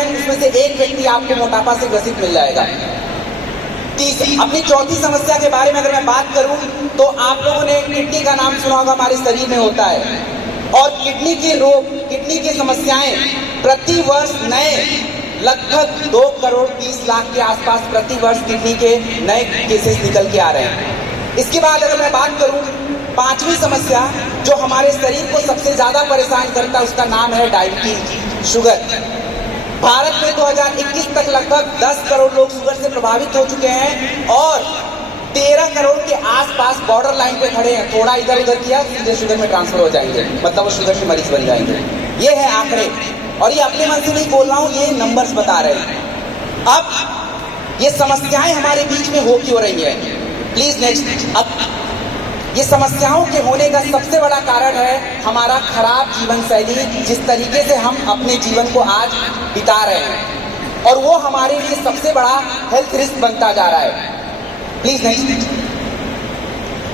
हैं उसमें से एक व्यक्ति आपको मोटापा से ग्रसित मिल जाएगा। अपनी चौथी समस्या के बारे में अगर मैं बात करूं तो आप लोगों ने किडनी का नाम सुना होगा, हमारे शरीर में होता है। और किडनी के रोग, किडनी की समस्याएं प्रति वर्ष नए लगभग 2 करोड़ 20 लाख के आसपास प्रति वर्ष किडनी के नए केसेस निकल के आ रहे हैं। इसके बाद अगर मैं बात करूं पांचवी समस्या जो हमारे शरीर को सबसे ज्यादा परेशान करता है उसका नाम है डायबिटीज, शुगर। भारत में 2021 तक लगभग 10 करोड़ लोग शुगर से प्रभावित हो चुके हैं और 13 करोड़ के आसपास बॉर्डर लाइन पे खड़े हैं। थोड़ा इधर उधर किया सीधे शुगर में ट्रांसफर हो जाएंगे, मतलब वो शुगर के मरीज बन जाएंगे। ये है आंकड़े, और ये अपने मन से नहीं बोल रहा हूं, ये नंबर्स बता रहे हैं। अब ये समस्याएं हमारे बीच में हो क्यों रही है? Please next. अब ये समस्याओं के होने का सबसे बड़ा कारण है हमारा खराब जीवन शैली, जिस तरीके से हम अपने जीवन को आज बिता रहे हैं, और वो हमारे लिए सबसे बड़ा हेल्थ रिस्क बनता जा रहा है। Please next.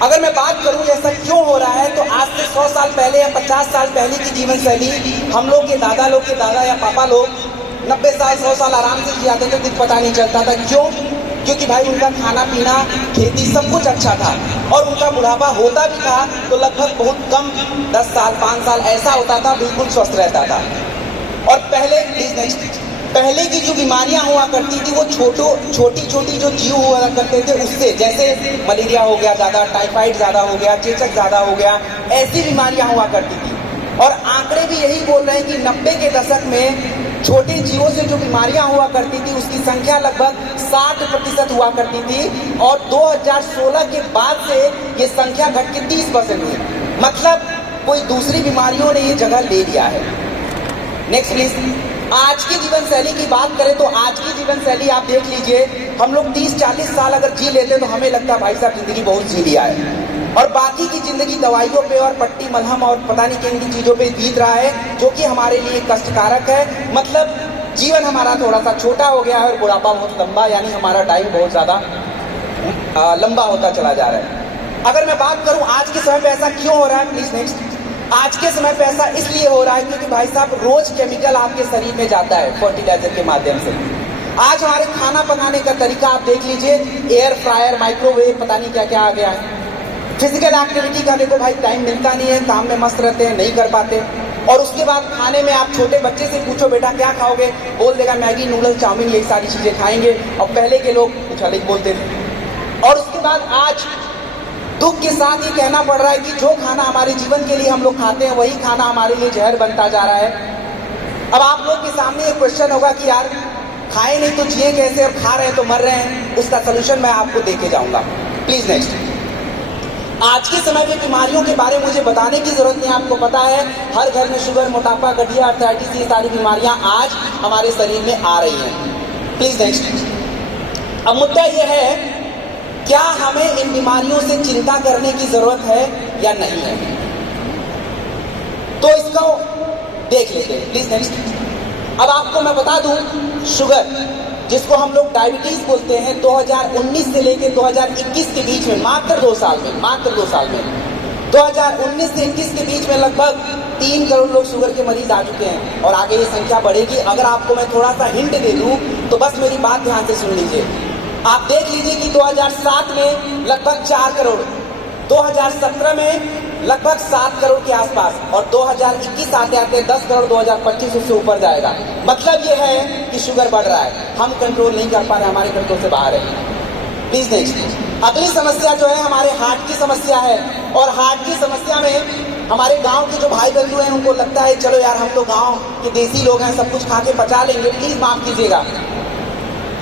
अगर मैं बात करूं ऐसा क्यों हो रहा है, तो आज से 100 साल पहले या 50 साल पहले की जीवन शैली हम लोग के दादा लोग के दादा या पापा लोग 90 साल 100 साल आराम से जियाते थे, कुछ पता नहीं चलता था। क्यों? क्योंकि भाई उनका खाना पीना खेती सब कुछ अच्छा था, और उनका बुढ़ापा होता भी था तो लगभग बहुत कम 10 साल 5 साल ऐसा होता था, बिल्कुल स्वस्थ रहता था। और पहले की जो बीमारियां हुआ करती थी वो छोटी छोटी जो जीव हुआ करते थे उससे, जैसे मलेरिया हो गया ज्यादा, टाइफाइड ज्यादा हो गया, चेचक ज्यादा हो गया, ऐसी बीमारियां हुआ करती थी। और आंकड़े भी यही बोल रहे हैं कि 90 के दशक में छोटे जीवों से जो बीमारियां हुआ करती थी उसकी संख्या लगभग 60% हुआ करती थी, और 2016 के बाद से ये संख्या घट के 30% हुई। मतलब कोई दूसरी बीमारियों ने ये जगह ले लिया है। Next please. आज की जीवन शैली की बात करें तो आज की जीवन शैली आप देख लीजिए, हम लोग 30-40 साल अगर जी लेते तो हमें लगता है भाई साहब जिंदगी बहुत जी लिया है, और बाकी की जिंदगी दवाइयों पे और पट्टी मलहम और पता नहीं किन चीजों पे बीत रहा है, जो कि हमारे लिए कष्टकारक है। मतलब जीवन हमारा थोड़ा सा छोटा हो गया है और बुढ़ापा बहुत लंबा, यानी हमारा टाइम बहुत ज्यादा लंबा होता चला जा रहा है। अगर मैं बात करूं आज के समय पे ऐसा क्यों हो रहा है, प्लीज नेक्स्ट। आज के समय पे ऐसा इसलिए हो रहा है क्योंकि भाई साहब रोज केमिकल आपके शरीर में जाता है फर्टिलाइजर के माध्यम से। आज हमारे खाना पकाने का तरीका आप देख लीजिए, एयर फ्रायर, माइक्रोवेव, पता नहीं क्या क्या आ गया है। फिजिकल एक्टिविटी का देखो भाई टाइम मिलता नहीं है, काम में मस्त रहते हैं, नहीं कर पाते। और उसके बाद खाने में आप छोटे बच्चे से पूछो बेटा क्या खाओगे, बोल देगा मैगी, नूडल्स, चाउमीन, यही सारी चीजें खाएंगे। और पहले के लोग कुछ अलग बोलते थे। और उसके बाद आज दुख के साथ ये कहना पड़ रहा है कि जो खाना हमारे जीवन के लिए हम लोग खाते हैं वही खाना हमारे लिए जहर बनता जा रहा है। अब आप लोग के सामने एक क्वेश्चन होगा कि यार खाए नहीं तो जिए कैसे, और खा रहे हैं तो मर रहे हैं। उसका सोल्यूशन मैं आपको देके जाऊंगा। Please next. आज के समय में बीमारियों के बारे में मुझे बताने की जरूरत नहीं, आपको पता है हर घर में शुगर, मोटापा, गठिया, आर्थराइटिस, ये सारी बीमारियां आज हमारे शरीर में आ रही हैं। Please next. अब मुद्दा यह है क्या हमें इन बीमारियों से चिंता करने की जरूरत है या नहीं है, तो इसको देख लेते हैं। Please next. अब आपको मैं बता दूं, शुगर जिसको हम लोग डायबिटीज बोलते हैं, 2019 से लेकर 2021 के बीच में मात्र 2 साल में 2019 से 21 के बीच में लगभग 3 करोड़ लोग शुगर के मरीज आ चुके हैं, और आगे ये संख्या बढ़ेगी। अगर आपको मैं थोड़ा सा हिंट दे दूं तो बस मेरी बात ध्यान से सुन लीजिए। आप देख लीजिए कि 2007 में लगभग 4 करोड़, 2017 में लगभग 7 करोड़ के आसपास, और 2021 आते आते 10 करोड़, 2025 उससे ऊपर जाएगा। मतलब ये है कि शुगर बढ़ रहा है, हम कंट्रोल नहीं कर पा रहे, हमारे कंट्रोल से बाहर है। Please next. अगली समस्या जो है हमारे हार्ट की समस्या है, और हार्ट की समस्या में हमारे गांव के जो भाई बंधु हैं उनको लगता है चलो यार हम तो गांव के देसी लोग हैं, सब कुछ खा के पचा लेंगे। प्लीज माफ कीजिएगा,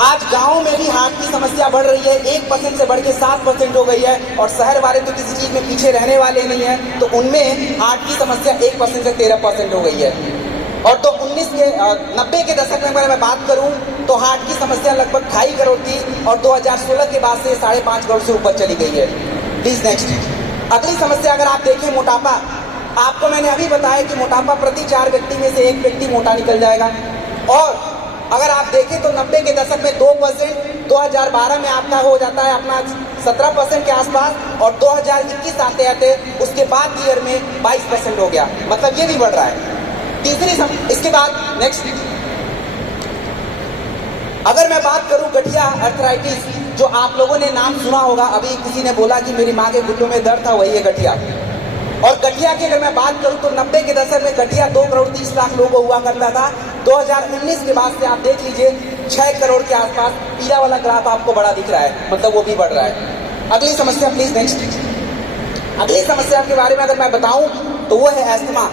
आज गांव में भी हार्ट की समस्या बढ़ रही है, 1% से बढ़ के 7% हो गई है, और शहर वाले तो किसी चीज में पीछे रहने वाले नहीं है, तो उनमें हार्ट की समस्या 1% से 13% हो गई है। और तो 90 के दशक में अगर मैं बात करूं तो हार्ट की समस्या लगभग 2.5 करोड़ थी, और 2016 के बाद से 5.5 करोड़ से ऊपर चली गई है। Please next. अगली समस्या अगर आप देखें, मोटापा। आपको मैंने अभी बताया कि मोटापा प्रति 4 व्यक्ति में से 1 व्यक्ति मोटा निकल जाएगा। और अगर आप देखें तो 90 के दशक में 2%, 2012 में आपका हो जाता है अपना 17% के आसपास, और 2021 आते आते उसके बाद ईयर में 22% हो गया। मतलब ये भी बढ़ रहा है। इसके बाद नेक्स्ट। अगर मैं बात करूं गठिया अर्थराइटिस, जो आप लोगों ने नाम सुना होगा, अभी किसी ने बोला कि मेरी माँ के घुटनों में दर्द था, वही है गठिया। और गठिया की अगर मैं बात करूं तो 90 के दशक में गठिया 2 करोड़ 30 लाख लोगों को हुआ करता था। 2019 के बाद से आप देख लीजिए 6 करोड़ के आसपास पीला वाला ग्राफ आपको बड़ा दिख रहा है, मतलब वो भी बढ़ रहा है। अगली समस्या प्लीज नेक्स्ट। अगली समस्या के बारे में अगर मैं बताऊं तो वो है एस्थमा।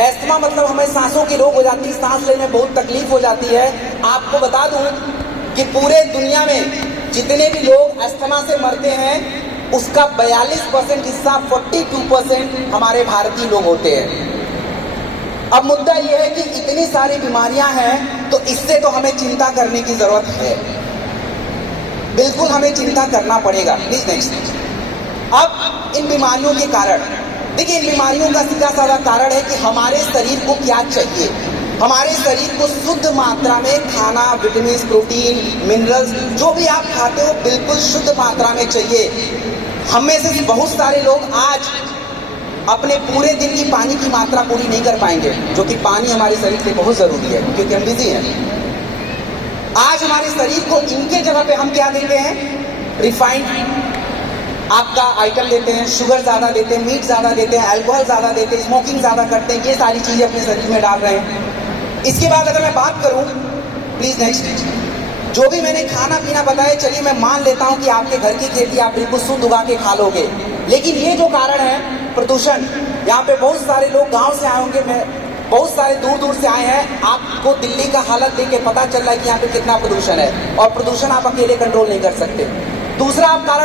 एस्थमा मतलब हमें सांसों की रोग हो जाती है, सांस लेने में बहुत तकलीफ हो जाती है। आपको बता दूं कि पूरे दुनिया में जितने भी लोग एस्थमा से मरते हैं उसका 42% हिस्सा 42% हमारे भारतीय लोग होते हैं। अब मुद्दा यह है कि इतनी सारी बीमारियां हैं तो इससे तो हमें चिंता करने की जरूरत है, बिल्कुल हमें चिंता करना पड़ेगा। Please next. अब इन बीमारियों के कारण, देखिए इन बीमारियों का सीधा साधा कारण है कि हमारे शरीर को क्या चाहिए। हमारे शरीर को शुद्ध मात्रा में खाना, विटामिन, प्रोटीन, मिनरल्स जो भी आप खाते हो बिल्कुल शुद्ध मात्रा में चाहिए। हम में से बहुत सारे लोग आज अपने पूरे दिन की पानी की मात्रा पूरी नहीं कर पाएंगे, जो कि पानी हमारे शरीर के लिए बहुत जरूरी है क्योंकि हम बिजी हैं। आज हमारे शरीर को इनके जगह पे हम क्या देते हैं, रिफाइंड आपका आइटम देते हैं, शुगर ज्यादा देते हैं, मीट ज्यादा देते हैं, अल्कोहल ज्यादा देते हैं, स्मोकिंग ज्यादा करते हैं, ये सारी चीजें अपने शरीर में डाल रहे हैं। इसके बाद अगर मैं बात करूं, प्लीज नेक्स्ट, जो भी मैंने खाना पीना बताया, चलिए मैं मान लेता हूं कि आपके घर की खेती आप बिल्कुल शुद्ध उगा के खा लोगे, लेकिन ये जो कारण है प्रदूषण, यहाँ पे बहुत सारे लोग गांव से आए होंगे, मैं बहुत सारे दूर दूर से आए हैं, आपको दिल्ली का हालत देख के पता चल रहा है कि यहाँ पे कितना प्रदूषण है, और प्रदूषण आप अकेले कंट्रोल नहीं कर सकते। दूसरा आप कारण